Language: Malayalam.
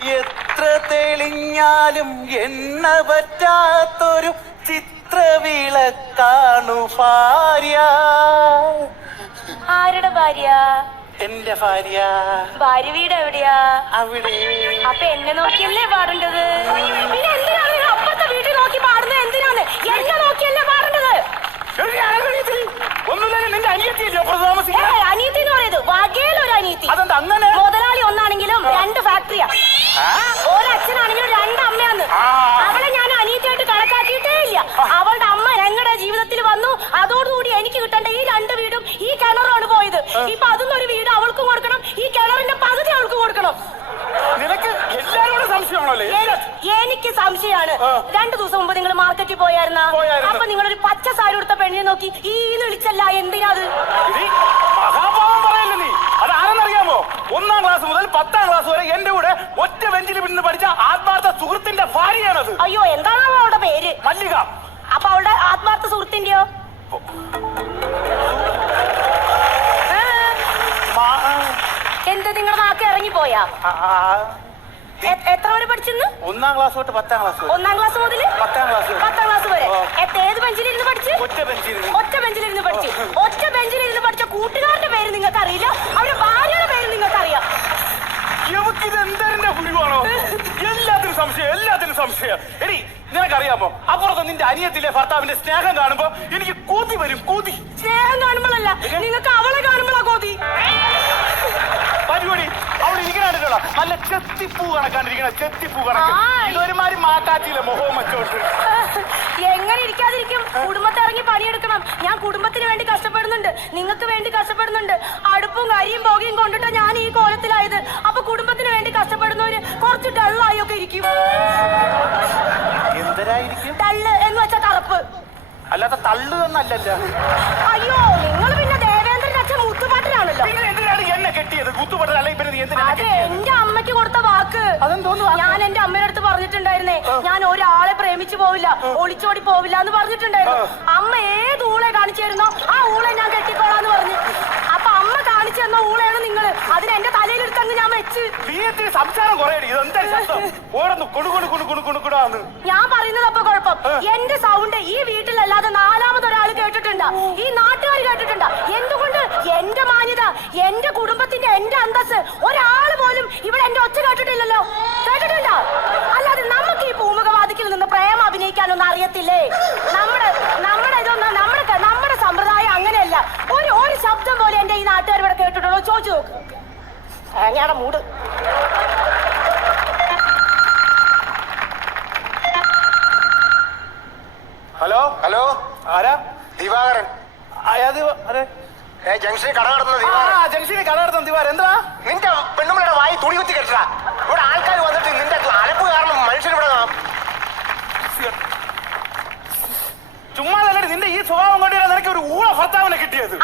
എത്ര തെളിഞ്ഞാലും എണ്ണ പറ്റാത്തൊരു ചിത്രവിളക്കാണു ഭാര്യ. ആരുടെ ഭാര്യ? എന്റെ ഭാര്യ. ഭാര്യ വീട് എവിടെയാ? അവിടെ. അപ്പൊ എന്നെ നോക്കിയല്ലേ പാടേണ്ടത്? സംശയമാണ്. രണ്ടു ദിവസം മുമ്പ് നിങ്ങൾ മാർക്കറ്റിൽ പോയായിരുന്ന? അപ്പൊ നിങ്ങൾ ഒരു പച്ച സാരി ഉടുത്ത പെണ്ണിനെ നോക്കി ഈ വിളിച്ചല്ല എന്തിനാ അത്? ആരെന്നറിയാമോ? ഒന്നാം ക്ലാസ് മുതൽ പത്താം ക്ലാസ് വരെ എന്റെ കൂടെ ഒറ്റ ബെഞ്ചിൽ നിന്ന് പഠിച്ച ആത്മാർത്ഥ സുഹൃത്തിന്റെ ഭാര്യയാണത്. അയ്യോ എന്താണ് അവളുടെ പേര്? മല്ലിക. അപ്പൊ അവളുടെ ആത്മാർത്ഥ സുഹൃത്തിന്റെയോ? എന്താ നിങ്ങളുടെ നാക്ക് ഇറങ്ങി പോയാ ആ, ആ, എ- എത്ര വരെ പഠിച്ചെന്ന് ഒന്നാം ക്ലാസ് തൊട്ട് പത്താം ക്ലാസ് ഒന്നാം ക്ലാസ് മുതൽ പത്താം ക്ലാസ്. പത്താം ക്ലാസ് വരെ. ഏത് ബെഞ്ചിലിരുന്ന് പഠിച്ചു? ഒറ്റ ബെഞ്ചിലിരുന്ന് ഒറ്റ ബെഞ്ചിലിരുന്ന് പഠിച്ചു. ഒറ്റ ബെഞ്ചിലിരുന്ന് പഠിച്ച കൂട്ടുകാരുടെ പേര് നിങ്ങൾക്ക് അറിയില്ല അവരുടെ ഭാര്യയുടെ പേര് നിങ്ങൾക്ക് അറിയാം ഇത് എന്തരന്റെ പുലിവാണോ എല്ലാത്തിനും സംശയം എല്ലാത്തിനും സംശയം. എടി നിനക്കറിയാമോ? അപ്പുറത്ത് നിന്റെ അനിയത്തിലെ ഭർത്താവിന്റെ സ്നേഹം കാണുമ്പോ എനിക്ക് കൂതി വരും കൂതി. സ്നേഹം കാണുമ്പോഴല്ല നിങ്ങൾക്ക് നല്ല ചെത്തിപ്പൂ കണക്കാണ്ടിരിക്കണ ചെത്തിപ്പൂ കണക്ക്. ആ. ഇതൊരുമാതിരി മാറ്റാറ്റിയില്ല മുഖവും വെച്ചോണ്ട് എങ്ങനെ ഇരിക്കാതിരിക്കും? കുടുംബത്തെ ഇറങ്ങി പണിയെടുക്കണം. ഞാൻ കുടുംബത്തിന് വേണ്ടി കഷ്ടപ്പെടുന്നുണ്ട്. നിങ്ങൾക്ക് വേണ്ടി കഷ്ടപ്പെടുന്നുണ്ട്. അടുപ്പും കരിയും പുകയും കൊണ്ടിട്ട് ഞാൻ ഈ കോലത്തിലായത്. അപ്പൊ കുടുംബത്തിന് വേണ്ടി കഷ്ടപ്പെടുന്നവര് കുറച്ച് ഡള്ളായി ഒക്കെ ഇരിക്കും. എന്തരായിരിക്കും? ഡള്ള് എന്ന് വെച്ചാൽ കറുപ്പ് അല്ലാതെ തള്ളു എന്നല്ലല്ല അയ്യോ. ഞാൻ എന്റെ അമ്മയുടെ അടുത്ത് പറഞ്ഞിട്ടുണ്ടായിരുന്നേ ഞാൻ ഒരാളെ പ്രേമിച്ചു പോവില്ല ഒളിച്ചോടി പോവില്ല എന്ന് പറഞ്ഞിട്ടുണ്ടായിരുന്നു. അമ്മ ഏത് ഊളെ കാണിച്ചു തരുന്നോ ആ ഊളെ ഞാൻ കെട്ടിക്കോളാന്ന് പറഞ്ഞു. അപ്പൊ അമ്മ കാണിച്ചു തന്ന ഊളയാണ് നിങ്ങൾ. അതിന് എന്റെ തലയിൽ എടുത്തങ്ങ് ഞാൻ വെച്ച്. സംസാരം ഞാൻ പറയുന്നത് അപ്പൊ കുഴപ്പം. എന്റെ സൗണ്ട് ഈ വീട്ടിലല്ലാതെ നാലാമതൊരാൾ കേട്ടിട്ടുണ്ടാ. ഈ നാട്ടുകാർ കേട്ടിട്ടുണ്ട്. എന്തുകൊണ്ട്? എന്റെ മാന്യത എന്റെ കുടുംബത്തിന്റെ എന്റെ അന്തസ് ഒരാൾ പോലും കേട്ടിട്ടില്ലല്ലോ. കേട്ടിട്ടുണ്ടോ അല്ലാതെ നമുക്ക് ഈ പൂമുഖവാദിക്കിൽ നിന്ന് പ്രേമം അഭിനയിക്കാനൊന്നും അറിയത്തില്ലേ? നമ്മുടെ നമ്മുടെ ഇതൊന്നും നമ്മുടെ നമ്മുടെ സമ്പ്രദായം അങ്ങനെയല്ല. ഒരു ഒരു ശബ്ദം പോലെ എന്റെ ഈ നാട്ടുകാർ ഇവിടെ കേട്ടിട്ടുള്ളൂ ചോദിച്ചു നോക്ക്. തേങ്ങയുടെ മൂട്. ഹലോ? ഹലോ? ആരാ? ദിവാകരൻ. അയാ ദിവാ ഏ ജംഗ്ഷനിൽ കട നടത്തുന്ന ആ ദിവാകരൻ ജംഗ്ഷനിൽ കട നടത്തുന്ന ദിവാർ എന്താ നിന്റെ പെണ്ണുമ്പിളുടെ വായി തുണി കുത്തി ഇവിടെ ആൾക്കാർ വന്നിട്ട് നിന്റെ അലപ്പ് കാരണം മനുഷ്യൻ ഇവിടെ ചുമ്മാ നിന്റെ ഈ സ്വഭാവം കൊണ്ടിരുന്ന നിനക്ക് ഒരു ഊള ഭർത്താവിനെ കിട്ടിയത്?